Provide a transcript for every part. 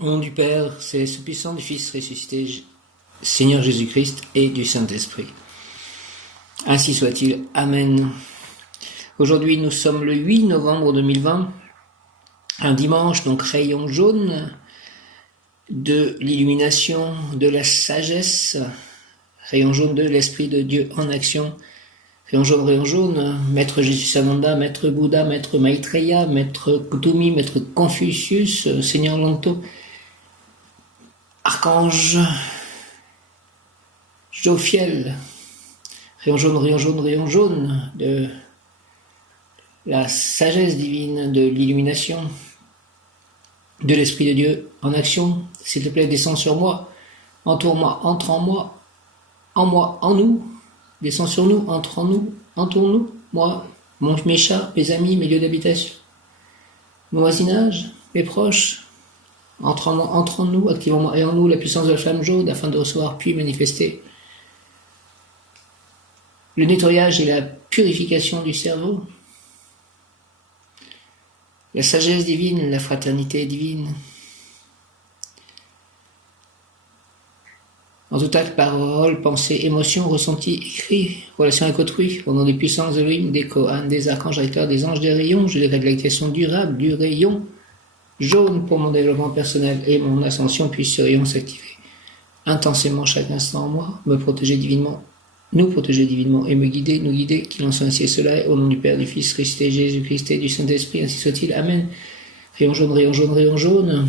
Au nom du Père, c'est ce puissant du Fils ressuscité, Seigneur Jésus-Christ et du Saint-Esprit. Ainsi soit-il. Amen. Aujourd'hui, nous sommes le 8 novembre 2020, un dimanche, donc rayon jaune de l'illumination, de la sagesse, rayon jaune de l'Esprit de Dieu en action. Rayon jaune, Maître Jésus-Sananda, Maître Bouddha, Maître Maitreya, Maître Gautami, Maître Confucius, Seigneur Lanto, Archange Jophiel, rayon jaune de la sagesse divine, de l'illumination, de l'Esprit de Dieu en action. S'il te plaît, descends sur moi, entoure-moi, entre en moi, en nous, descends sur nous, entre en nous, entoure-nous, moi, mes chats, mes amis, mes lieux d'habitation, mon voisinage, mes proches, entre en nous, activons et en nous la puissance de la flamme jaune afin de recevoir puis manifester le nettoyage et la purification du cerveau, la sagesse divine, la fraternité divine. En tout acte, parole, pensée, émotion, ressenti, écrit, relation avec autrui, au nom des puissances Elohim, des Kohan, des archanges recteurs, des anges des rayons, je décrète l'activation durable du rayon jaune pour mon développement personnel et mon ascension, puisse ce rayon s'activer intensément chaque instant en moi, me protéger divinement, nous protéger divinement et me guider, nous guider, qu'il en soit ainsi et cela, au nom du Père, du Fils, ressuscité, Jésus-Christ et du Saint-Esprit, ainsi soit-il. Amen. Rayon jaune,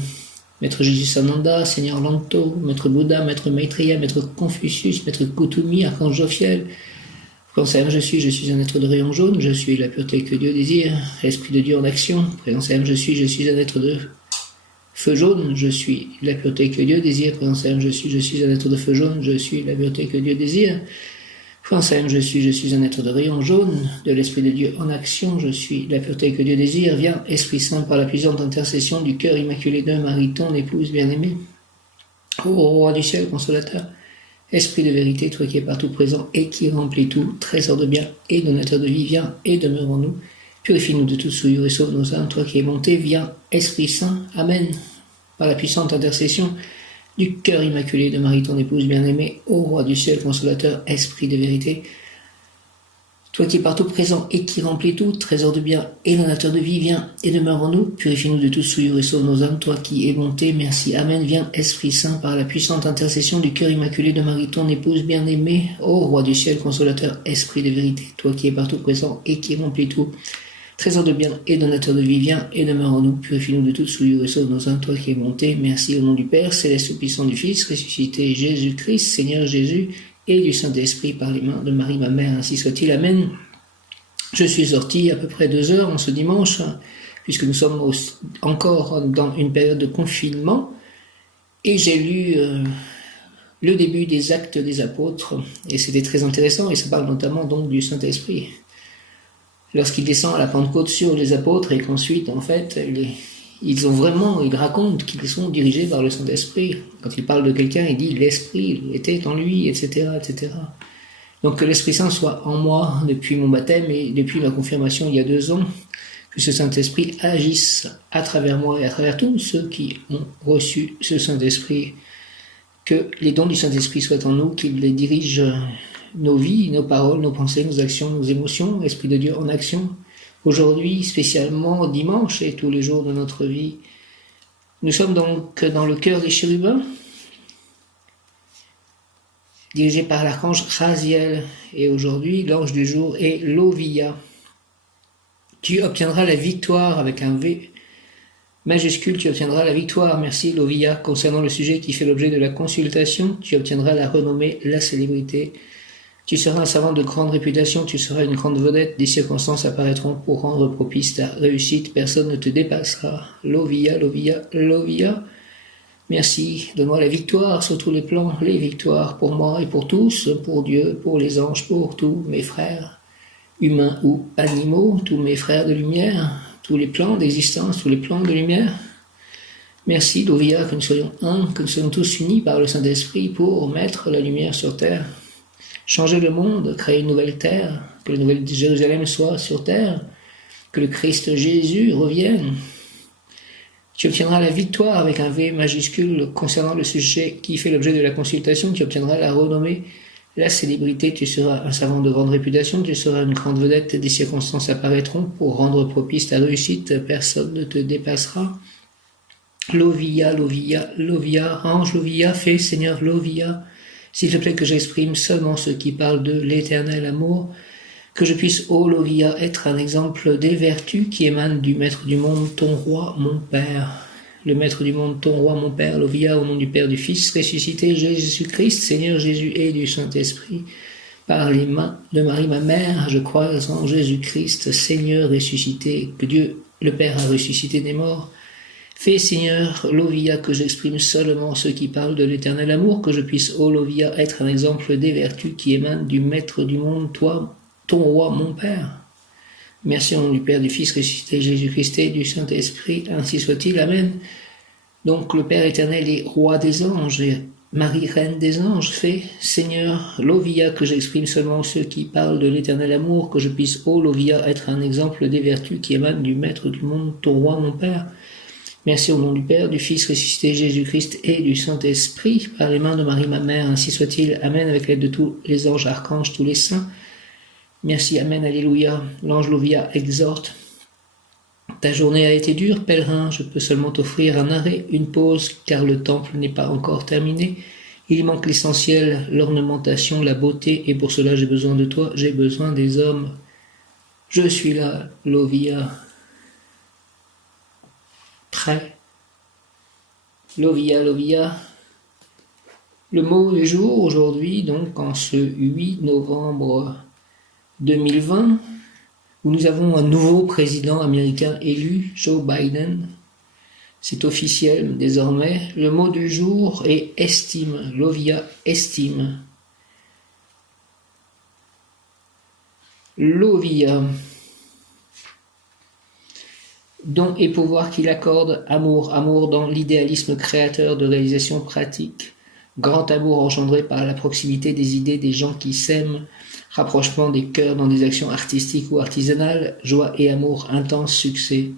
Maître Jésus-Sananda, Seigneur Lanto, Maître Bouddha, Maître Maitreya, Maître Confucius, Maître Gautami, Archange Jophiel. Présence je suis un être de rayon jaune, je suis la pureté que Dieu désire, l'Esprit de Dieu en action. Présence je suis un être de feu jaune, je suis la pureté que Dieu désire. Présence je suis un être de feu jaune, je suis la pureté que Dieu désire. Présence je suis un être de rayon jaune, de l'Esprit de Dieu en action, je suis la pureté que Dieu désire. Viens, Esprit Saint, par la puissante intercession du cœur immaculé de Marie, ton épouse bien-aimée. Ô Roi du ciel, consolateur, Esprit de vérité, toi qui es partout présent et qui remplit tout, trésor de bien et donateur de vie, viens et demeure en nous. Purifie-nous de toute souillure et sauve nos âmes, toi qui es monté, viens, Esprit Saint, Amen. Par la puissante intercession du cœur immaculé de Marie, ton épouse bien-aimée, ô Roi du ciel, consolateur, Esprit de vérité, toi qui es partout présent et qui remplis tout, trésor de bien et donateur de vie, viens et demeure en nous, purifie-nous de toute souillure et sauve nos âmes, toi qui es bonté, merci, Amen, viens, Esprit Saint, par la puissante intercession du cœur immaculé de Marie, ton épouse bien-aimée, ô Roi du ciel, consolateur, Esprit de vérité, toi qui es partout présent et qui remplis tout, trésor de bien et donateur de vie, viens et demeure en nous, purifie-nous de toute souillure et sauve nos âmes, toi qui es bonté, merci, au nom du Père, céleste puissant du Fils, ressuscité Jésus-Christ, Seigneur Jésus, et du Saint-Esprit par les mains de Marie, ma mère, ainsi soit-il. Amen. Je suis sorti à peu près 2 heures en ce dimanche, puisque nous sommes encore dans une période de confinement, et j'ai lu le début des Actes des Apôtres, et c'était très intéressant, et ça parle notamment donc du Saint-Esprit. Lorsqu'il descend à la Pentecôte sur les apôtres, et qu'ensuite, en fait, ils racontent qu'ils sont dirigés par le Saint-Esprit. Quand il parle de quelqu'un, il dit « l'Esprit était en lui », etc., etc. Donc que l'Esprit Saint soit en moi depuis mon baptême et depuis ma confirmation il y a 2 ans, que ce Saint-Esprit agisse à travers moi et à travers tous ceux qui ont reçu ce Saint-Esprit, que les dons du Saint-Esprit soient en nous, qu'il les dirige nos vies, nos paroles, nos pensées, nos actions, nos émotions, Esprit de Dieu en action. Aujourd'hui, spécialement dimanche et tous les jours de notre vie, nous sommes donc dans le cœur des chérubins, dirigé par l'archange Raziel, et aujourd'hui l'ange du jour est Lovia. Tu obtiendras la victoire avec un V majuscule, tu obtiendras la victoire, merci Lovia, concernant le sujet qui fait l'objet de la consultation, tu obtiendras la renommée, la célébrité. Tu seras un savant de grande réputation, tu seras une grande vedette, des circonstances apparaîtront pour rendre propice ta réussite, personne ne te dépassera. Lovia, Lovia, Lovia. Merci, donne-moi la victoire sur tous les plans, les victoires pour moi et pour tous, pour Dieu, pour les anges, pour tous mes frères, humains ou animaux, tous mes frères de lumière, tous les plans d'existence, tous les plans de lumière. Merci, Lovia, que nous soyons un, que nous soyons tous unis par le Saint-Esprit pour mettre la lumière sur terre. Changer le monde, créer une nouvelle terre, que la nouvelle Jérusalem soit sur terre, que le Christ Jésus revienne, Tu obtiendras la victoire avec un V majuscule concernant le sujet qui fait l'objet de la consultation. Tu obtiendras la renommée, la célébrité. Tu seras un savant de grande réputation. Tu seras une grande vedette. Des circonstances apparaîtront pour rendre propice ta réussite. Personne ne te dépassera. Lovia, Lovia, Lovia, ange Lovia, fais Seigneur Lovia. S'il te plaît que j'exprime seulement ce qui parle de l'éternel amour, que je puisse, ô Lovia, être un exemple des vertus qui émanent du Maître du monde, ton roi, mon Père. Le Maître du monde, ton roi, mon Père, Lovia, au nom du Père, du Fils, ressuscité, Jésus-Christ, Seigneur Jésus et du Saint-Esprit, par les mains de Marie, ma mère, je crois en Jésus-Christ, Seigneur ressuscité, que Dieu, le Père, a ressuscité des morts. Fais, Seigneur, Lovia, que j'exprime seulement ce qui parle de l'éternel amour, que je puisse, ô Lovia, être un exemple des vertus qui émanent du Maître du monde, toi, ton roi, mon Père. Merci au nom du Père, du Fils ressuscité, Jésus-Christ et du Saint-Esprit, ainsi soit-il. Amen. Donc le Père éternel est roi des anges, et Marie, reine des anges, fais, Seigneur, Lovia, que j'exprime seulement ceux qui parlent de l'éternel amour, que je puisse, ô Lovia, être un exemple des vertus qui émanent du Maître du monde, ton roi, mon Père. Merci au nom du Père, du Fils ressuscité, Jésus-Christ et du Saint-Esprit, par les mains de Marie, ma mère, ainsi soit-il. Amen, avec l'aide de tous les anges, archanges, tous les saints. Merci, Amen, Alléluia. L'ange Lovia exhorte. Ta journée a été dure, pèlerin, je peux seulement t'offrir un arrêt, une pause, car le temple n'est pas encore terminé. Il manque l'essentiel, l'ornementation, la beauté, et pour cela j'ai besoin de toi, j'ai besoin des hommes. Je suis là, Lovia. Prêt. Lovia, Lovia. Le mot du jour aujourd'hui, donc en ce 8 novembre 2020, où nous avons un nouveau président américain élu, Joe Biden. C'est officiel désormais. Le mot du jour est estime. Lovia, estime. Lovia. Don et pouvoir qu'il accorde, amour, amour dans l'idéalisme créateur de réalisation pratique, grand amour engendré par la proximité des idées des gens qui s'aiment, rapprochement des cœurs dans des actions artistiques ou artisanales, joie et amour intense, succès.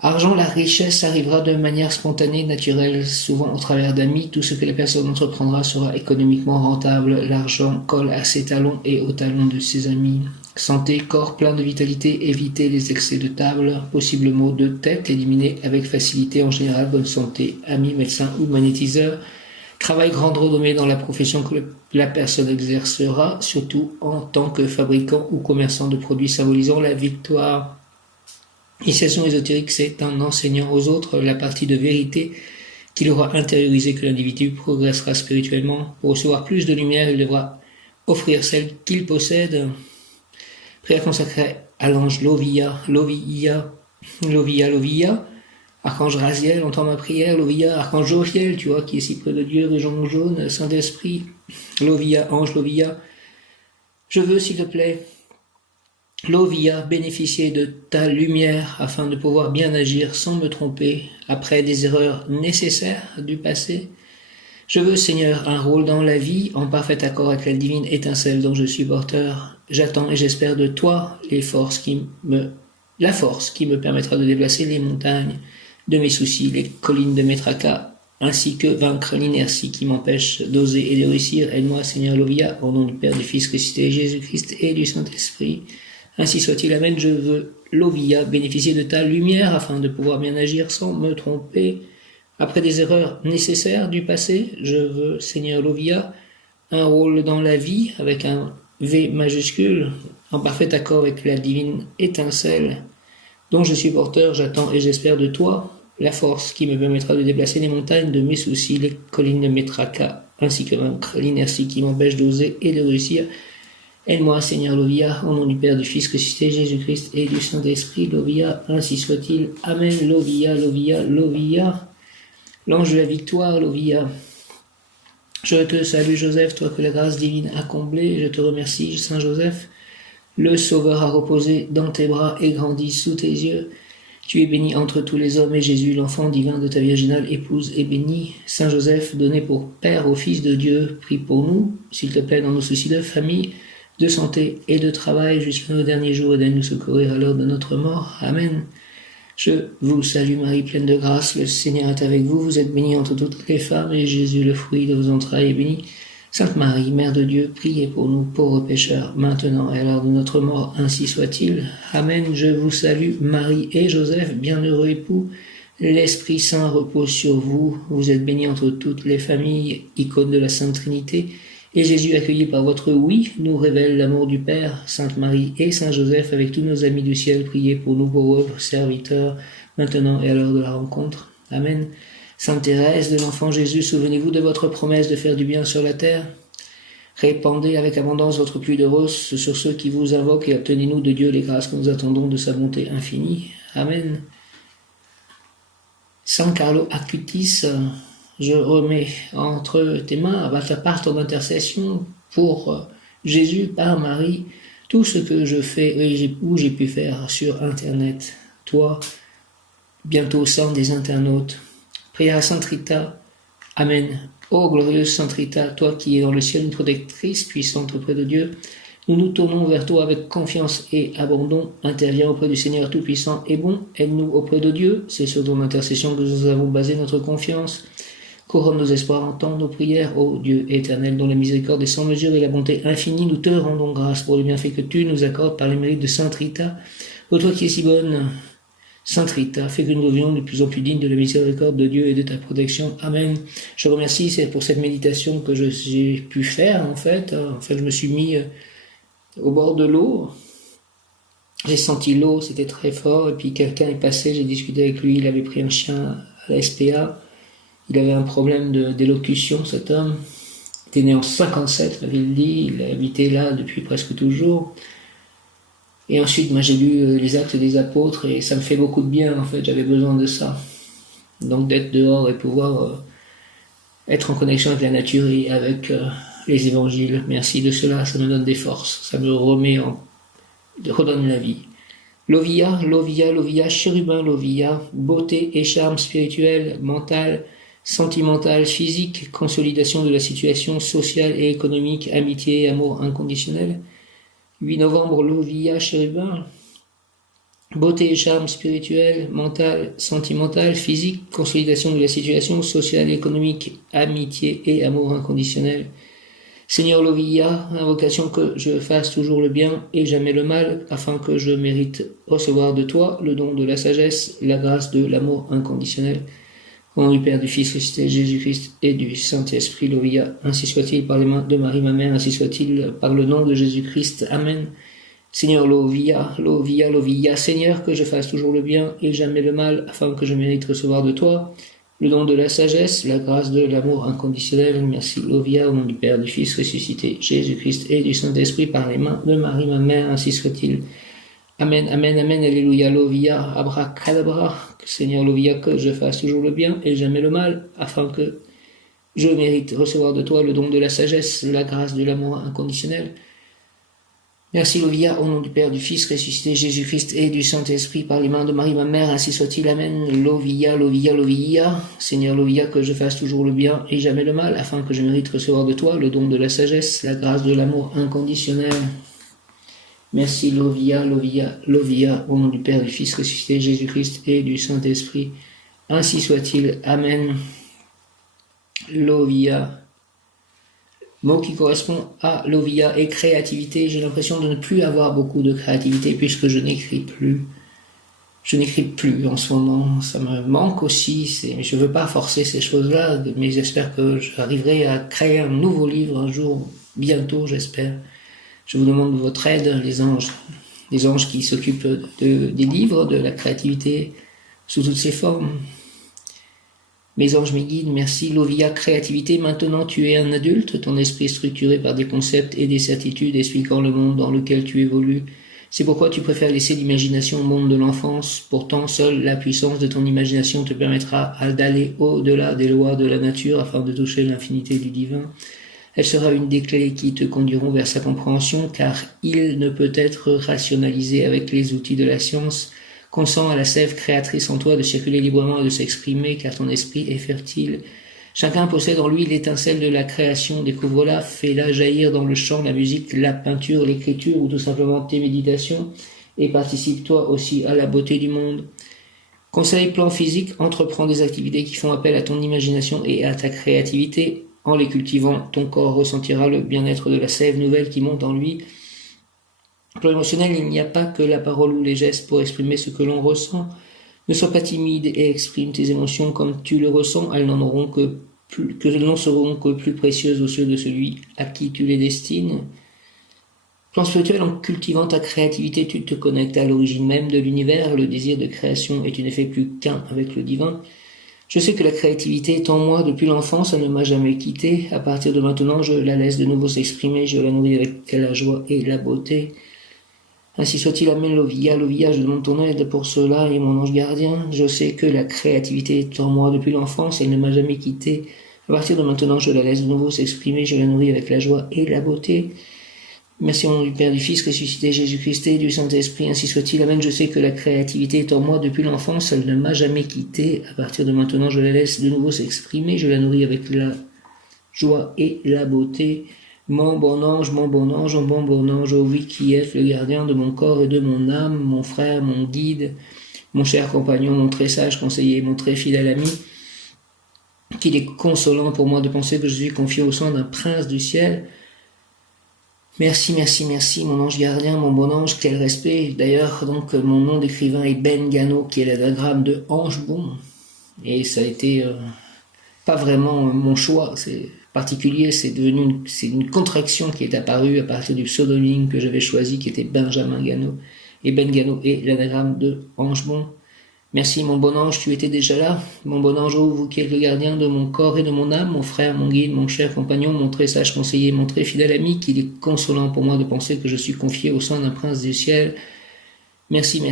Argent, la richesse arrivera de manière spontanée, naturelle, souvent au travers d'amis. Tout ce que la personne entreprendra sera économiquement rentable. L'argent colle à ses talons et aux talons de ses amis. Santé, corps plein de vitalité, éviter les excès de table, possible maux de tête, éliminer avec facilité en général, bonne santé, amis, médecins ou magnétiseurs. Travail, grande renommée dans la profession que la personne exercera, surtout en tant que fabricant ou commerçant de produits symbolisant la victoire. Initiation ésotérique, c'est en enseignant aux autres la partie de vérité qu'il aura intériorisé que l'individu progressera spirituellement. Pour recevoir plus de lumière, il devra offrir celle qu'il possède. Prière consacrée à l'ange Lovia, Lovia, Lovia, Lovia. Archange Raziel, entends ma prière. Lovia, Archange Jofiel, tu vois, qui est si près de Dieu, région jaune, Saint-Esprit. Lovia, ange Lovia. Je veux, s'il te plaît, Lovia, bénéficier de ta lumière afin de pouvoir bien agir sans me tromper après des erreurs nécessaires du passé. Je veux, Seigneur, un rôle dans la vie en parfait accord avec la divine étincelle dont je suis porteur. J'attends et j'espère de toi la force qui me permettra de déplacer les montagnes de mes soucis, les collines de mes tracas, ainsi que vaincre l'inertie qui m'empêche d'oser et de réussir. Aide-moi, Seigneur Lovia, au nom du Père, du Fils ressuscité, Jésus-Christ et du Saint-Esprit. Ainsi soit-il, Amen. Je veux, Lovia, bénéficier de ta lumière afin de pouvoir bien agir sans me tromper. Après des erreurs nécessaires du passé, je veux, Seigneur Lovia, un rôle dans la vie avec un V majuscule, en parfait accord avec la divine étincelle dont je suis porteur. J'attends et j'espère de toi la force qui me permettra de déplacer les montagnes de mes soucis, les collines de mes tracas, ainsi que vaincre l'inertie qui m'empêche d'oser et de réussir. Aide-moi, Seigneur Lovia, au nom du Père, du Fils ressuscité, Jésus-Christ et du Saint-Esprit. Lovia, ainsi soit-il. Amen. Lovia, Lovia, Lovia. L'ange de la victoire, Lovia. Je te salue, Joseph, toi que la grâce divine a comblé. Je te remercie, Saint Joseph. Le Sauveur a reposé dans tes bras et grandi sous tes yeux. Tu es béni entre tous les hommes, et Jésus, l'enfant divin de ta virginale épouse, est béni. Saint Joseph, donné pour Père au Fils de Dieu, prie pour nous, s'il te plaît, dans nos soucis de famille, de santé et de travail, jusqu'à nos derniers jours, et d'aide nous secourir à l'heure de notre mort. Amen. Je vous salue Marie, pleine de grâce, le Seigneur est avec vous. Vous êtes bénie entre toutes les femmes, et Jésus, le fruit de vos entrailles, est béni. Sainte Marie, Mère de Dieu, priez pour nous pauvres pécheurs, maintenant et à l'heure de notre mort, ainsi soit-il. Amen. Je vous salue Marie et Joseph, bienheureux époux. L'Esprit Saint repose sur vous. Vous êtes bénie entre toutes les familles, icône de la Sainte Trinité. Et Jésus, accueilli par votre oui, nous révèle l'amour du Père. Sainte Marie et Saint Joseph, avec tous nos amis du ciel, priez pour nous pauvres serviteurs, maintenant et à l'heure de la rencontre. Amen. Sainte Thérèse de l'Enfant Jésus, souvenez-vous de votre promesse de faire du bien sur la terre. Répandez avec abondance votre pluie de roses sur ceux qui vous invoquent et obtenez-nous de Dieu les grâces que nous attendons de sa bonté infinie. Amen. Saint Carlo Acutis, je remets entre tes mains, à ta part ton intercession pour Jésus par Marie, tout ce que je fais ou j'ai pu faire sur Internet. Toi, bientôt saint des internautes. Prière à Sainte Rita. Amen. Ô glorieuse Sainte Rita, toi qui es dans le ciel une protectrice puissante auprès de Dieu, nous nous tournons vers toi avec confiance et abandon. Interviens auprès du Seigneur Tout-Puissant et bon, aide-nous auprès de Dieu. C'est sur ton intercession que nous avons basé notre confiance. Couronne nos espoirs, entends nos prières, ô Dieu éternel, dont la miséricorde est sans mesure et la bonté infinie, nous te rendons grâce pour le bienfait que tu nous accordes par les mérites de Sainte Rita. Ô toi qui es si bonne, Sainte Rita, fais que nous devenions de plus en plus dignes de la miséricorde de Dieu et de ta protection. Amen. Je remercie pour cette méditation que j'ai pu faire, en fait. Je me suis mis au bord de l'eau. J'ai senti l'eau, c'était très fort, et puis quelqu'un est passé, j'ai discuté avec lui, il avait pris un chien à la SPA. Il avait un problème d'élocution, cet homme. Il était né en 57, m'avait dit. Il a habité là depuis presque toujours. Et ensuite, moi, j'ai lu les Actes des Apôtres et ça me fait beaucoup de bien, en fait. J'avais besoin de ça. Donc, d'être dehors et pouvoir être en connexion avec la nature et avec les évangiles. Merci de cela, ça me donne des forces. Ça me redonne la vie. Lovia, Lovia, Lovia, chérubin, Lovia, beauté et charme spirituel, mental, sentimentale, physique, consolidation de la situation sociale et économique, amitié et amour inconditionnel. 8 novembre, Lovia, chérubin, beauté et charme spirituel, mental, sentimental, physique, consolidation de la situation sociale et économique, amitié et amour inconditionnel. Seigneur Lovia, invocation que je fasse toujours le bien et jamais le mal, afin que je mérite recevoir de toi le don de la sagesse, la grâce de l'amour inconditionnel. Au nom du Père, du Fils ressuscité, Jésus-Christ et du Saint-Esprit, Lovia, ainsi soit-il par les mains de Marie, ma mère, ainsi soit-il par le nom de Jésus-Christ. Amen. Seigneur Lovia, Lovia, Lovia, Seigneur, que je fasse toujours le bien et jamais le mal, afin que je mérite recevoir de toi le don de la sagesse, la grâce de l'amour inconditionnel. Merci Lovia, au nom du Père, du Fils ressuscité, Jésus-Christ et du Saint-Esprit par les mains de Marie, ma mère, ainsi soit-il. Amen, amen, amen, alléluia, Lovia, abracadabra, Seigneur Lovia, que je fasse toujours le bien et jamais le mal, afin que je mérite recevoir de toi le don de la sagesse, la grâce de l'amour inconditionnel. Merci Lovia, au nom du Père, du Fils ressuscité, Jésus-Christ et du Saint-Esprit, par les mains de Marie, ma mère, ainsi soit-il, amen, Lovia, Lovia, Lovia, Seigneur Lovia, que je fasse toujours le bien et jamais le mal, afin que je mérite recevoir de toi le don de la sagesse, la grâce de l'amour inconditionnel. Merci Lovia, Lovia, Lovia, au nom du Père, du Fils ressuscité, Jésus-Christ et du Saint-Esprit. Ainsi soit-il. Amen. Lovia. Mot qui correspond à Lovia et créativité. J'ai l'impression de ne plus avoir beaucoup de créativité puisque je n'écris plus. Je n'écris plus en ce moment. Ça me manque aussi. Je ne veux pas forcer ces choses-là, mais j'espère que j'arriverai à créer un nouveau livre un jour, bientôt, j'espère. Je vous demande votre aide, les anges qui s'occupent des livres, de la créativité sous toutes ses formes. Mes anges, mes guides, merci. Lovia, créativité, maintenant tu es un adulte, ton esprit est structuré par des concepts et des certitudes expliquant le monde dans lequel tu évolues. C'est pourquoi tu préfères laisser l'imagination au monde de l'enfance. Pourtant, seule la puissance de ton imagination te permettra d'aller au-delà des lois de la nature afin de toucher l'infinité du divin. Elle sera une des clés qui te conduiront vers sa compréhension, car il ne peut être rationalisé avec les outils de la science. Consens à la sève créatrice en toi de circuler librement et de s'exprimer, car ton esprit est fertile. Chacun possède en lui l'étincelle de la création. Découvre-la, fais-la jaillir dans le chant, la musique, la peinture, l'écriture ou tout simplement tes méditations, et participe toi aussi à la beauté du monde. Conseil, plan physique, entreprends des activités qui font appel à ton imagination et à ta créativité. En les cultivant, ton corps ressentira le bien-être de la sève nouvelle qui monte en lui. Plan émotionnel, il n'y a pas que la parole ou les gestes pour exprimer ce que l'on ressent. Ne sois pas timide et exprime tes émotions comme tu le ressens. Elles n'en seront que plus précieuses aux yeux de celui à qui tu les destines. Plan spirituel, en cultivant ta créativité, tu te connectes à l'origine même de l'univers. Le désir de création est une effet plus qu'un avec le divin. Je sais que la créativité est en moi depuis l'enfance, elle ne m'a jamais quitté. À partir de maintenant, je la laisse de nouveau s'exprimer, je la nourris avec la joie et la beauté. Ainsi soit-il, Amen, Lovia, je demande ton aide pour cela et mon ange gardien. Je sais que la créativité est en moi depuis l'enfance, elle ne m'a jamais quitté. À partir de maintenant, je la laisse de nouveau s'exprimer, je la nourris avec la joie et la beauté. Merci au nom du Père, du Fils ressuscité, Jésus-Christ et du Saint-Esprit, ainsi soit-il. Amen. Je sais que la créativité est en moi depuis l'enfance, elle ne m'a jamais quitté. À partir de maintenant, je la laisse de nouveau s'exprimer, je la nourris avec la joie et la beauté. Mon bon ange, ô oui, qui êtes le gardien de mon corps et de mon âme, mon frère, mon guide, mon cher compagnon, mon très sage conseiller, mon très fidèle ami, qu'il est consolant pour moi de penser que je suis confié au sein d'un prince du ciel. Merci, mon ange gardien, mon bon ange, quel respect. D'ailleurs, donc, mon nom d'écrivain est Ben Gano, qui est l'anagramme de Ange Bon. Et ça a été pas vraiment mon choix, c'est particulier, c'est une contraction qui est apparue à partir du pseudonyme que j'avais choisi, qui était Benjamin Gano. Et Ben Gano est l'anagramme de Ange Bon. Merci mon bon ange, tu étais déjà là. Mon bon ange, vous qui êtes le gardien de mon corps et de mon âme, mon frère, mon guide, mon cher compagnon, mon très sage conseiller, mon très fidèle ami, qu'il est consolant pour moi de penser que je suis confié au sein d'un prince du ciel. Merci,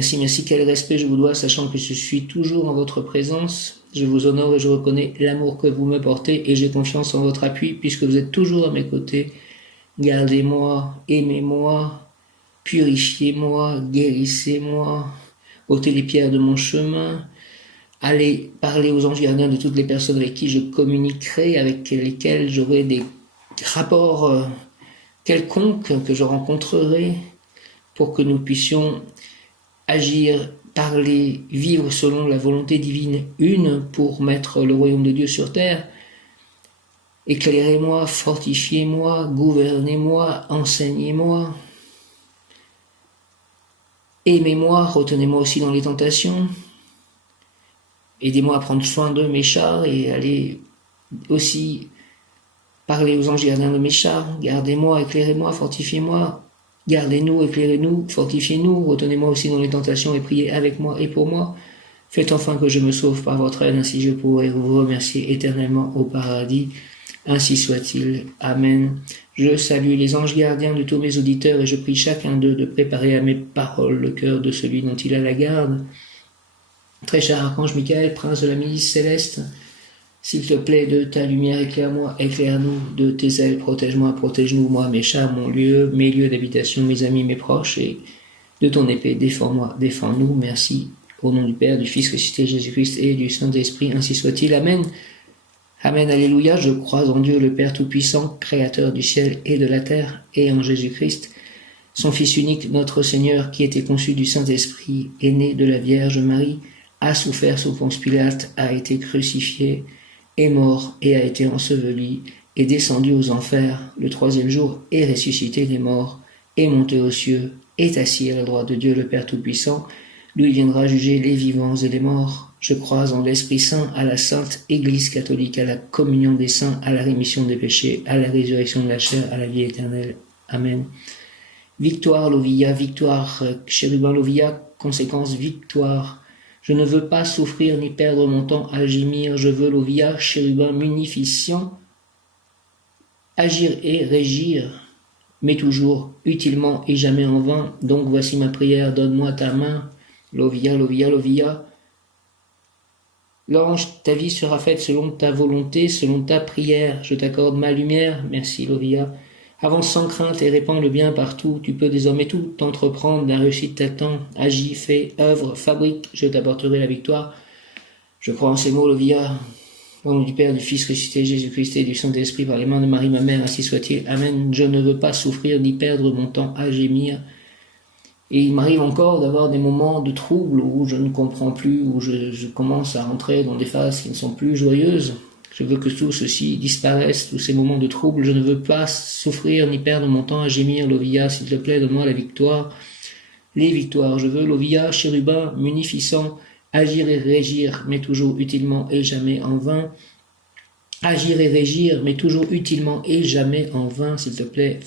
quel respect je vous dois, sachant que je suis toujours en votre présence. Je vous honore et je reconnais l'amour que vous me portez et j'ai confiance en votre appui puisque vous êtes toujours à mes côtés. Gardez-moi, aimez-moi, purifiez-moi, guérissez-moi. ôtez les pierres de mon chemin, allez parler aux anges gardiens de toutes les personnes avec qui je communiquerai, avec lesquelles j'aurai des rapports quelconques que je rencontrerai, pour que nous puissions agir, parler, vivre selon la volonté divine une pour mettre le royaume de Dieu sur terre. Éclairez-moi, fortifiez-moi, gouvernez-moi, enseignez-moi. Aimez-moi, retenez-moi aussi dans les tentations. Aidez-moi à prendre soin de mes chars et allez aussi parler aux anges gardiens de mes chars. Gardez-moi, éclairez-moi, fortifiez-moi. Gardez-nous, éclairez-nous, fortifiez-nous. Retenez-moi aussi dans les tentations et priez avec moi et pour moi. Faites enfin que je me sauve par votre aide, ainsi je pourrai vous remercier éternellement au paradis. Ainsi soit-il. Amen. Je salue les anges gardiens de tous mes auditeurs et je prie chacun d'eux de préparer à mes paroles le cœur de celui dont il a la garde. Très cher archange Michael, prince de la milice céleste, s'il te plaît, de ta lumière, éclaire-moi, éclaire-nous, de tes ailes, protège-moi, protège-nous, moi, mes chars, mon lieu, mes lieux d'habitation, mes amis, mes proches, et de ton épée, défends-moi, défends-nous. Merci. Au nom du Père, du Fils ressuscité Jésus-Christ et du Saint-Esprit, ainsi soit-il. Amen. Amen, alléluia, je crois en Dieu le Père Tout-Puissant, Créateur du ciel et de la terre, et en Jésus-Christ, son Fils unique, notre Seigneur, qui était conçu du Saint-Esprit, est né de la Vierge Marie, a souffert sous Ponce Pilate, a été crucifié, est mort et a été enseveli, est descendu aux enfers, le troisième jour est ressuscité des morts, est monté aux cieux, est assis à la droite de Dieu le Père Tout-Puissant, d'où il viendra juger les vivants et les morts. Je crois en l'Esprit Saint, à la Sainte Église catholique, à la communion des saints, à la rémission des péchés, à la résurrection de la chair, à la vie éternelle. Amen. Victoire, Lovia, victoire, chérubin Lovia, conséquence, victoire. Je ne veux pas souffrir ni perdre mon temps à gémir, je veux, Lovia, chérubin munificient, agir et régir, mais toujours utilement et jamais en vain. Donc voici ma prière, donne-moi ta main, Lovia, Lovia, Lovia. L'ange, ta vie sera faite selon ta volonté, selon ta prière. Je t'accorde ma lumière. Merci, Lovia. Avance sans crainte et répands le bien partout. Tu peux désormais tout entreprendre. La réussite t'attend. Agis, fais, œuvre, fabrique. Je t'apporterai la victoire. Je crois en ces mots, Lovia. Au nom du Père, du Fils ressuscité, Jésus-Christ et du Saint-Esprit, par les mains de Marie, ma mère, ainsi soit-il. Amen. Je ne veux pas souffrir ni perdre mon temps à gémir, Et il m'arrive encore d'avoir des moments de trouble où je ne comprends plus, où je commence à rentrer dans des phases qui ne sont plus joyeuses. Je veux que tout ceci disparaisse, tous ces moments de trouble. Je ne veux pas souffrir ni perdre mon temps à gémir. Lovia, s'il te plaît, donne-moi la victoire. Les victoires. Je veux, Lovia, chérubin, munificent, agir et régir, mais toujours utilement et jamais en vain. Agir et régir, mais toujours utilement et jamais en vain, s'il te plaît.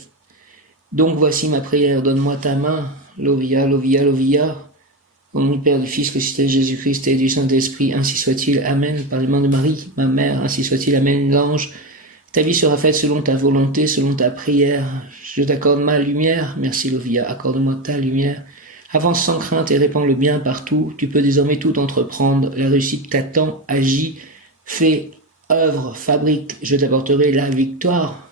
Donc voici ma prière, donne-moi ta main. Lovia, Lovia, Lovia. Au nom du Père, du Fils, Christ et Jésus-Christ et du Saint-Esprit, ainsi soit-il. Amen. Par les mains de Marie, ma mère, ainsi soit-il. Amen. L'ange, ta vie sera faite selon ta volonté, selon ta prière. Je t'accorde ma lumière. Merci, Lovia. Accorde-moi ta lumière. Avance sans crainte et répands le bien partout. Tu peux désormais tout entreprendre. La réussite t'attend. Agis, fais, œuvre, fabrique. Je t'apporterai la victoire.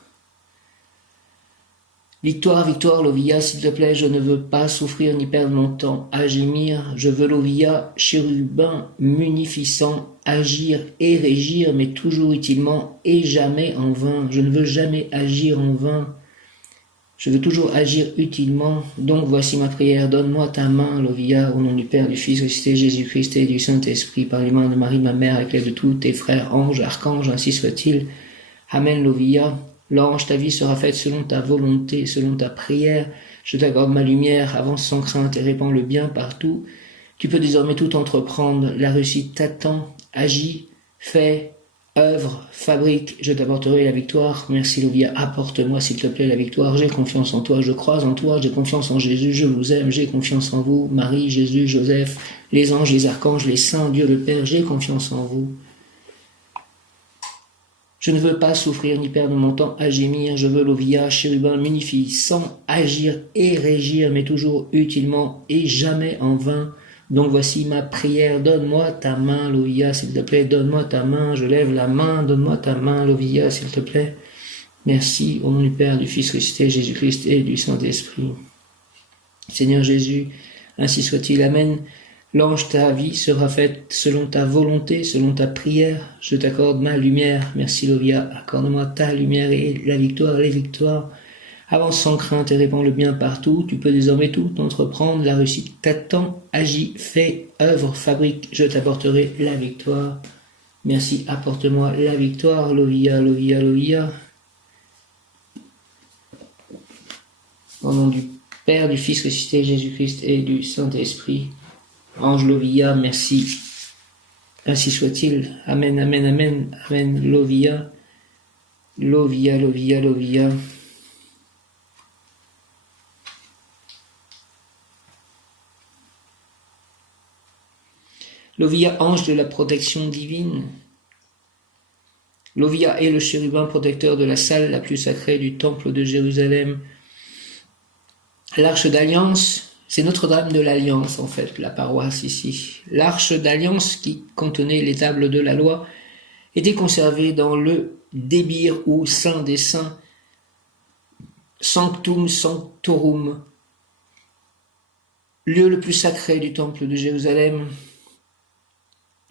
Victoire, victoire, Lovia, s'il te plaît, je ne veux pas souffrir ni perdre mon temps à gémir. Je veux, Lovia, chérubin, munificent, agir et régir, mais toujours utilement et jamais en vain. Je ne veux jamais agir en vain. Je veux toujours agir utilement. Donc voici ma prière. Donne-moi ta main, Lovia, au nom du Père, du Fils, Christ, Jésus-Christ et du Saint-Esprit, par les mains de Marie, ma mère, avec l'aide de tous tes frères, anges, archanges, ainsi soit-il. Amen, Lovia. L'ange, ta vie sera faite selon ta volonté, selon ta prière. Je t'accorde ma lumière, avance sans crainte et répands le bien partout. Tu peux désormais tout entreprendre. La réussite t'attend. Agis, fais, œuvre, fabrique. Je t'apporterai la victoire. Merci, Lovia. Apporte-moi, s'il te plaît, la victoire. J'ai confiance en toi. Je crois en toi. J'ai confiance en Jésus. Je vous aime. J'ai confiance en vous. Marie, Jésus, Joseph, les anges, les archanges, les saints, Dieu le Père. J'ai confiance en vous. Je ne veux pas souffrir ni perdre mon temps à gémir. Je veux, Lovia, chérubin, munificent, agir et régir, mais toujours utilement et jamais en vain. Donc voici ma prière. Donne-moi ta main, Lovia, s'il te plaît. Donne-moi ta main. Je lève la main. Donne-moi ta main, Lovia, s'il te plaît. Merci, au nom du Père, du Fils Christ, Jésus-Christ et du Saint-Esprit. Seigneur Jésus, ainsi soit-il. Amen. L'ange, ta vie sera faite selon ta volonté, selon ta prière. Je t'accorde ma lumière. Merci, Lovia. Accorde-moi ta lumière et la victoire, les victoires. Avance sans crainte et répands le bien partout. Tu peux désormais tout entreprendre. La réussite t'attend. Agis, fais, œuvre, fabrique. Je t'apporterai la victoire. Merci, apporte-moi la victoire. Lovia, Lovia, Lovia. Au nom du Père, du Fils ressuscité, Jésus-Christ et du Saint-Esprit. Ange Lovia, merci. Ainsi soit-il. Amen, amen, amen, amen. Lovia, Lovia, Lovia, Lovia. Lovia, ange de la protection divine. Lovia est le chérubin protecteur de la salle la plus sacrée du temple de Jérusalem. L'arche d'alliance, c'est Notre-Dame de l'Alliance, en fait, la paroisse ici. L'arche d'alliance qui contenait les tables de la loi était conservée dans le débir ou Saint des Saints, Sanctum Sanctorum, lieu le plus sacré du temple de Jérusalem.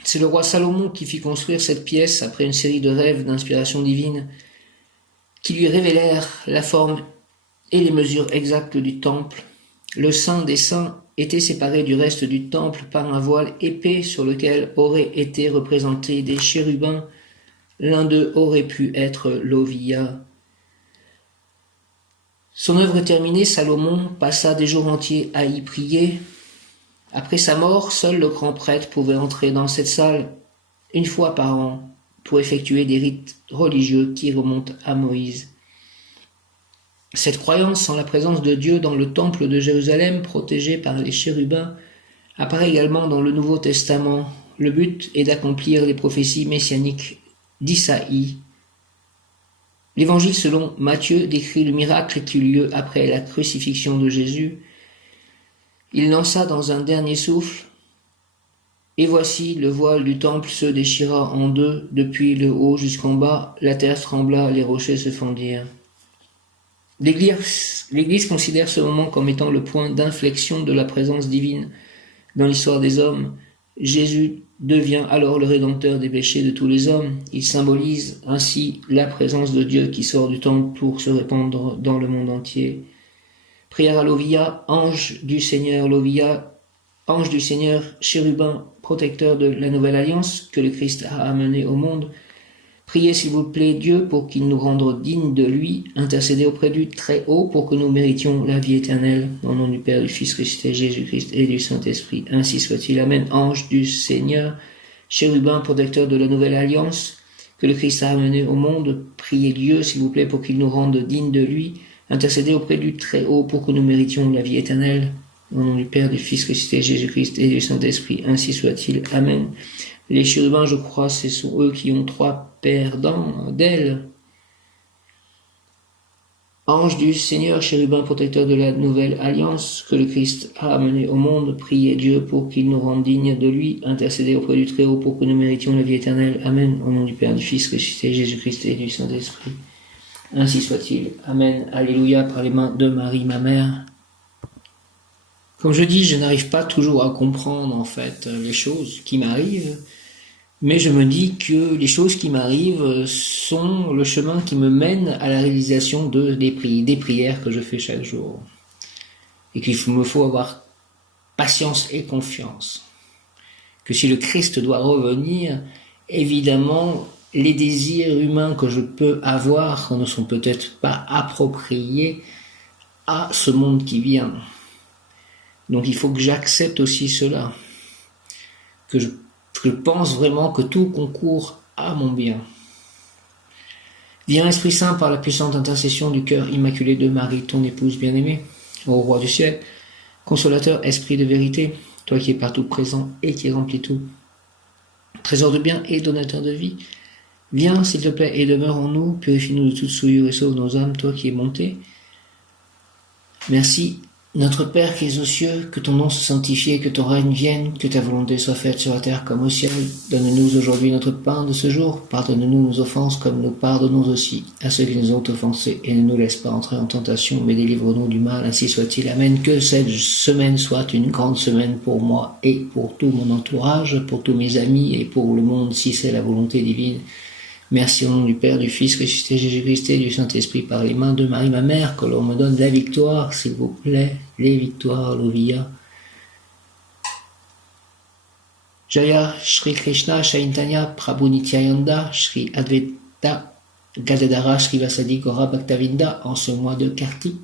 C'est le roi Salomon qui fit construire cette pièce après une série de rêves d'inspiration divine qui lui révélèrent la forme et les mesures exactes du temple. Le Saint des Saints était séparé du reste du temple par un voile épais sur lequel auraient été représentés des chérubins. L'un d'eux aurait pu être Lovia. Son œuvre terminée, Salomon passa des jours entiers à y prier. Après sa mort, seul le grand prêtre pouvait entrer dans cette salle une fois par an pour effectuer des rites religieux qui remontent à Moïse. Cette croyance en la présence de Dieu dans le temple de Jérusalem, protégé par les chérubins, apparaît également dans le Nouveau Testament. Le but est d'accomplir les prophéties messianiques d'Isaïe. L'Évangile selon Matthieu décrit le miracle qui eut lieu après la crucifixion de Jésus. Il lança dans un dernier souffle, et voici le voile du temple se déchira en deux, depuis le haut jusqu'en bas, la terre trembla, les rochers se fondirent. L'Église considère ce moment comme étant le point d'inflexion de la présence divine dans l'histoire des hommes. Jésus devient alors le rédempteur des péchés de tous les hommes. Il symbolise ainsi la présence de Dieu qui sort du temple pour se répandre dans le monde entier. Prière à Lovia, ange du Seigneur, Lovia, ange du Seigneur, chérubin, protecteur de la nouvelle alliance que le Christ a amené au monde. Priez s'il vous plaît Dieu pour qu'il nous rende dignes de lui, intercédez auprès du Très-Haut pour que nous méritions la vie éternelle. Au nom du Père, du Fils ressuscité Jésus-Christ et du Saint-Esprit, ainsi soit-il. Amen. Ange du Seigneur, chérubin, protecteur de la nouvelle alliance que le Christ a amené au monde, priez Dieu s'il vous plaît pour qu'il nous rende dignes de lui, intercédez auprès du Très-Haut pour que nous méritions la vie éternelle. Au nom du Père, du Fils ressuscité Jésus-Christ et du Saint-Esprit, ainsi soit-il. Amen. Les chérubins, je crois, ce sont eux qui ont 3 paires d'ailes. Ange du Seigneur, chérubin protecteur de la nouvelle alliance que le Christ a amené au monde, priez Dieu pour qu'il nous rende dignes de lui, intercédez auprès du Très-Haut pour que nous méritions la vie éternelle. Amen. Au nom du Père, du Fils ressuscité Jésus-Christ et du Saint-Esprit. Ainsi soit-il. Amen. Alléluia, par les mains de Marie, ma mère. Comme je dis, je n'arrive pas toujours à comprendre en fait les choses qui m'arrivent, mais je me dis que les choses qui m'arrivent sont le chemin qui me mène à la réalisation des prières que je fais chaque jour. Et qu'il me faut avoir patience et confiance. Que si le Christ doit revenir, évidemment, les désirs humains que je peux avoir ne sont peut-être pas appropriés à ce monde qui vient. Donc il faut que j'accepte aussi cela, que je pense vraiment que tout concourt à mon bien. Viens Esprit Saint par la puissante intercession du cœur immaculé de Marie, ton épouse bien-aimée, ô Roi du ciel, consolateur, esprit de vérité, toi qui es partout présent et qui remplis tout, trésor de bien et donateur de vie, viens s'il te plaît et demeure en nous, purifie-nous de toute souillure et sauve nos âmes, toi qui es monté. Merci. Notre Père qui es aux cieux, que ton nom soit sanctifié, que ton règne vienne, que ta volonté soit faite sur la terre comme au ciel. Donne-nous aujourd'hui notre pain de ce jour. Pardonne-nous nos offenses comme nous pardonnons aussi à ceux qui nous ont offensés. Et ne nous laisse pas entrer en tentation, mais délivre-nous du mal, ainsi soit-il. Amen. Que cette semaine soit une grande semaine pour moi et pour tout mon entourage, pour tous mes amis et pour le monde, si c'est la volonté divine. Merci au nom du Père, du Fils ressuscité Jésus-Christ et du Saint-Esprit par les mains de Marie, ma mère, que l'on me donne la victoire, s'il vous plaît, les victoires, Lovia. Jaya, Shri Krishna, Chaitanya, Prabhu Nityananda, Shri Advaita, Gadadhara, Shri Vasadi, Gora Bhaktavinda, en ce mois de Kartik.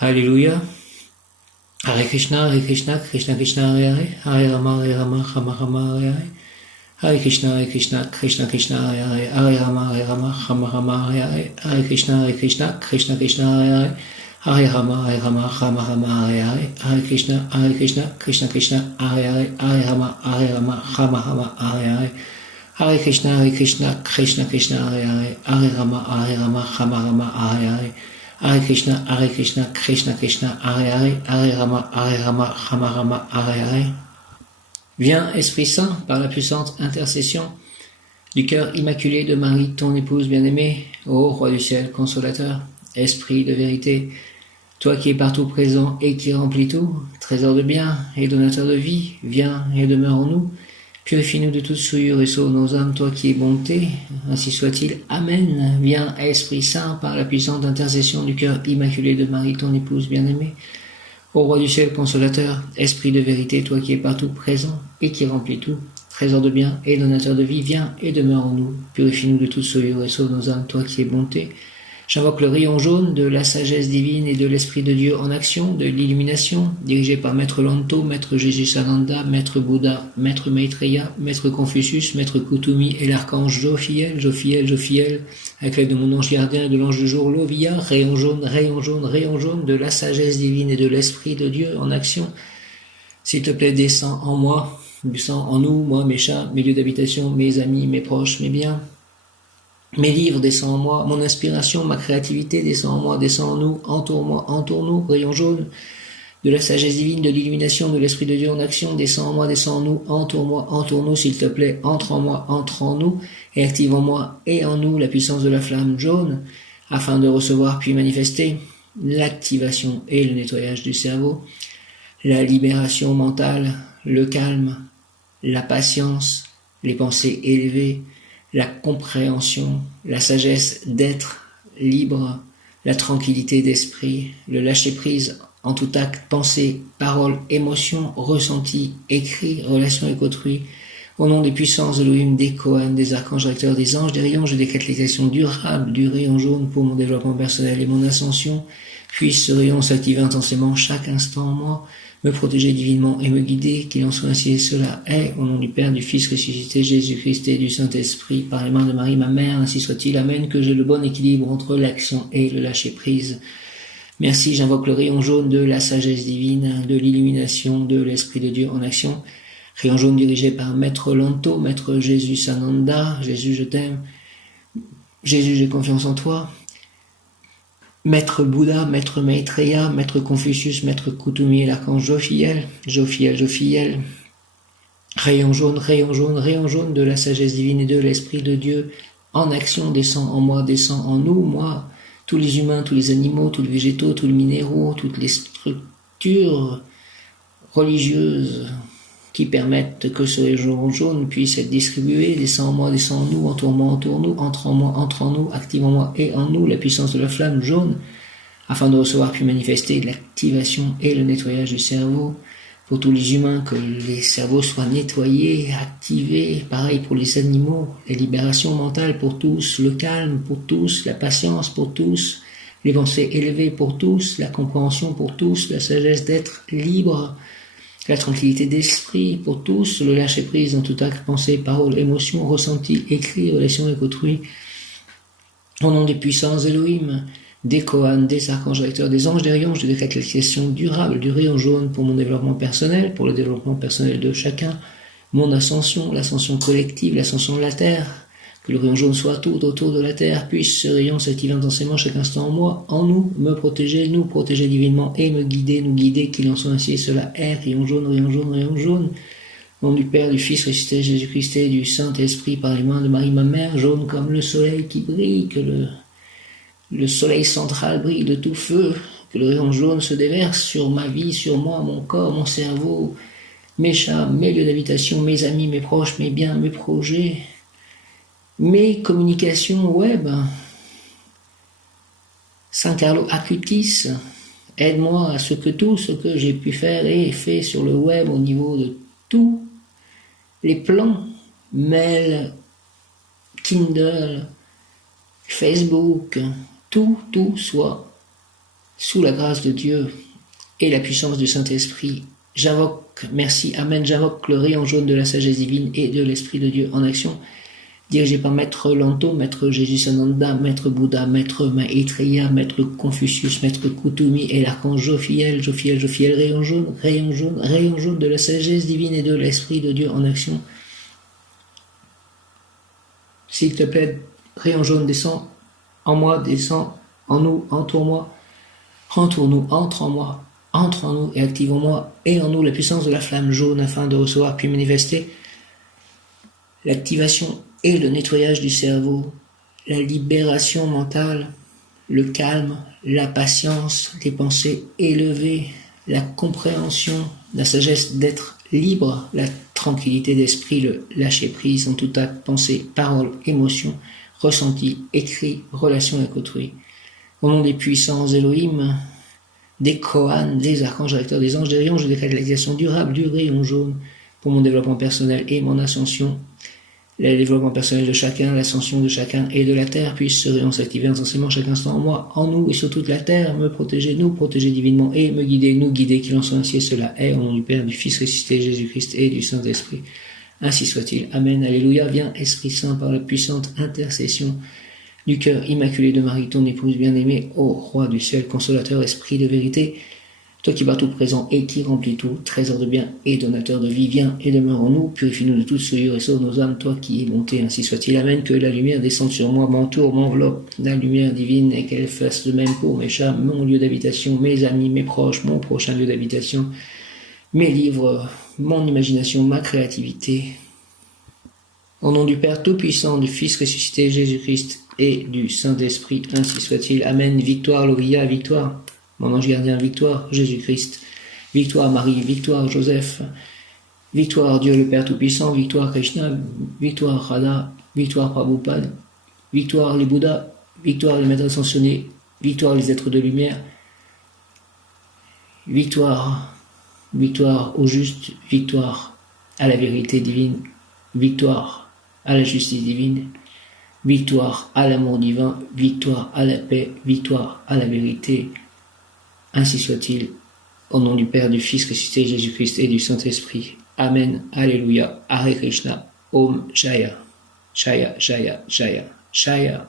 Alléluia. Hare Krishna, Krishna Krishna, Hare Hare, Hare Rama, Rama Rama, Hare Hare. Hare Krishna, Krishna Krishna, Hare Hare, Hare Rama, Rama, Hare Hare. Hare Krishna, Krishna Krishna, Hare Hare, Hare Rama, Rama, Hare Hare. Hare Krishna, Krishna Krishna, Hare Hare, Hare Rama, Rama, Hare Hare. Hare Krishna, Krishna Krishna, Hare Hare, Hare Rama, Rama, Hare Hare. Hare Krishna, Krishna Krishna, Hare Hare, Hare Rama, Rama, Hare Hare. Viens, Esprit Saint, par la puissante intercession du cœur immaculé de Marie, ton épouse bien-aimée, ô Roi du ciel, consolateur, Esprit de vérité, toi qui es partout présent et qui remplis tout, trésor de bien et donateur de vie, viens et demeure en nous. Purifie-nous de toute souillure et sauve nos âmes, toi qui es bonté, ainsi soit-il. Amen. Viens, Esprit Saint, par la puissante intercession du cœur immaculé de Marie, ton épouse bien-aimée. Ô Roi du ciel, consolateur, Esprit de vérité, toi qui es partout présent et qui remplis tout, trésor de bien et donateur de vie, viens et demeure en nous. Purifie-nous de toute souillure et sauve nos âmes, toi qui es bonté. J'invoque le rayon jaune de la sagesse divine et de l'Esprit de Dieu en action, de l'illumination, dirigé par Maître Lanto, Maître Jésus-Sananda, Maître Bouddha, Maître Maitreya, Maître Confucius, Maître Kutumi et l'archange Jophiel, avec l'aide de mon ange gardien et de l'ange du jour Lovia, rayon jaune de la sagesse divine et de l'Esprit de Dieu en action. S'il te plaît, descends en moi, descends en nous, moi, mes chats, mes lieux d'habitation, mes amis, mes proches, mes biens. Mes livres descendent en moi, mon inspiration, ma créativité descend en moi, descend en nous, entoure-nous, rayon jaune de la sagesse divine, de l'illumination, de l'Esprit de Dieu en action, descend en moi, descend en nous, entoure-nous, s'il te plaît, entre en moi, entre en nous, et active en moi et en nous la puissance de la flamme jaune, afin de recevoir puis manifester l'activation et le nettoyage du cerveau, la libération mentale, le calme, la patience, les pensées élevées, la compréhension, la sagesse d'être libre, la tranquillité d'esprit, le lâcher-prise en tout acte, pensée, parole, émotion, ressenti, écrit, relation avec autrui, au nom des puissances de Elohim, des Kohan, des archanges recteurs, des anges, des rayons, je décrète l'expression durable du rayon jaune pour mon développement personnel et mon ascension. Puisse ce rayon s'activer intensément chaque instant en moi, me protéger divinement et me guider, qu'il en soit ainsi et cela est, au nom du Père, du Fils ressuscité, Jésus-Christ et du Saint-Esprit, par les mains de Marie, ma mère, ainsi soit-il. Amen, que j'ai le bon équilibre entre l'action et le lâcher-prise. Merci, j'invoque le rayon jaune de la sagesse divine, de l'illumination, de l'Esprit de Dieu en action. Rayon jaune dirigé par Maître Lanto, Maître Jésus Sananda. Jésus, je t'aime. Jésus, j'ai confiance en toi. Maître Bouddha, Maître Maitreya, Maître Confucius, Maître Kutumi et l'archange Jophiel. Rayon jaune de la sagesse divine et de l'Esprit de Dieu en action, descend en moi, descend en nous, moi, tous les humains, tous les animaux, tous les végétaux, tous les minéraux, toutes les structures religieuses qui permettent que ce rayon jaune puisse être distribué, descend en moi, descend en nous, entoure-nous, entre en moi, entre en nous, active en moi et en nous la puissance de la flamme jaune, afin de recevoir puis manifester l'activation et le nettoyage du cerveau, pour tous les humains, que les cerveaux soient nettoyés, activés, pareil pour les animaux, la libération mentale pour tous, le calme pour tous, la patience pour tous, les pensées élevées pour tous, la compréhension pour tous, la sagesse d'être libre, la tranquillité d'esprit pour tous, le lâcher-prise dans tout acte, pensée, parole, émotion, ressenti, écrit, relation avec autrui, au nom des puissances Elohim, des Kohan, des archanges recteurs, des anges, des rayons, je décrète l'expression durable du rayon jaune pour mon développement personnel, pour le développement personnel de chacun, mon ascension, l'ascension collective, l'ascension de la Terre, que le rayon jaune soit tout autour de la Terre, puisse ce rayon s'activer intensément chaque instant en moi, en nous, me protéger, nous protéger divinement et me guider, nous guider, qu'il en soit ainsi, et cela est, rayon jaune, rayon jaune, rayon jaune, au nom du Père, du Fils ressuscité, Jésus-Christ et du Saint-Esprit, par les mains de Marie, ma mère, jaune comme le soleil qui brille, que le soleil central brille de tout feu, que le rayon jaune se déverse sur ma vie, sur moi, mon corps, mon cerveau, mes chats, mes lieux d'habitation, mes amis, mes proches, mes biens, mes projets, mes communications web. Saint Carlo Acutis, aide-moi à ce que tout ce que j'ai pu faire et fait sur le web au niveau de tous les plans, mail, Kindle, Facebook, tout soit sous la grâce de Dieu et la puissance du Saint-Esprit. J'invoque, merci, Amen, j'invoque le rayon jaune de la sagesse divine et de l'Esprit de Dieu en action, dirigé par Maître Lanto, Maître Jésus Sananda, Maître Bouddha, Maître Maitreya, Maître Confucius, Maître Kutumi et l'archange Jophiel, rayon jaune de la sagesse divine et de l'Esprit de Dieu en action. S'il te plaît, rayon jaune, descend en moi, descend en nous, entoure-moi, entoure-nous, entre en moi, entre en nous et active en moi et en nous la puissance de la flamme jaune afin de recevoir puis manifester l'activation et le nettoyage du cerveau, la libération mentale, le calme, la patience, les pensées élevées, la compréhension, la sagesse d'être libre, la tranquillité d'esprit, le lâcher-prise en tout acte, pensée, parole, émotion, ressenti, écrit, relation avec autrui. Au nom des puissances Elohim, des Kohan, des archanges recteurs, des anges, des rayons, je décrète l'expression durable du rayon jaune pour mon développement personnel et mon ascension, le développement personnel de chacun, l'ascension de chacun et de la Terre, puisse ce rayon s'activer intensément chaque instant en moi, en nous et sur toute la Terre, me protéger, nous protéger divinement et me guider, nous guider, qu'il en soit ainsi et cela est, au nom du Père, du Fils ressuscité, Jésus-Christ et du Saint-Esprit. Ainsi soit-il. Amen. Alléluia. Viens, Esprit Saint, par la puissante intercession du cœur immaculé de Marie, ton épouse bien-aimée, ô Roi du ciel, consolateur, Esprit de vérité, Toi qui vas tout présent et qui remplis tout, trésor de bien et donateur de vie, viens et demeure en nous, purifie-nous de toute souillure et sauve nos âmes, toi qui es bonté, ainsi soit-il. Amen. Que la lumière descende sur moi, m'entoure, m'enveloppe, la lumière divine, et qu'elle fasse de même pour mes chats, mon lieu d'habitation, mes amis, mes proches, mon prochain lieu d'habitation, mes livres, mon imagination, ma créativité. Au nom du Père Tout-Puissant, du Fils ressuscité Jésus-Christ et du Saint-Esprit, ainsi soit-il. Amen. Victoire, Louia, victoire. Mon ange gardien, victoire, Jésus-Christ. Victoire, Marie, victoire, Joseph. Victoire, Dieu le Père Tout-Puissant. Victoire, Krishna. Victoire, Radha. Victoire, Prabhupada. Victoire, les Bouddhas. Victoire, les maîtres ascensionnés. Victoire, les êtres de lumière. Victoire, victoire au juste. Victoire à la vérité divine. Victoire à la justice divine. Victoire à l'amour divin. Victoire à la paix. Victoire à la vérité. Ainsi soit-il, au nom du Père, du Fils ressuscité Jésus-Christ et du Saint-Esprit. Amen. Alléluia. Hare Krishna. Om Jaya. Jaya, Jaya, Jaya, Jaya.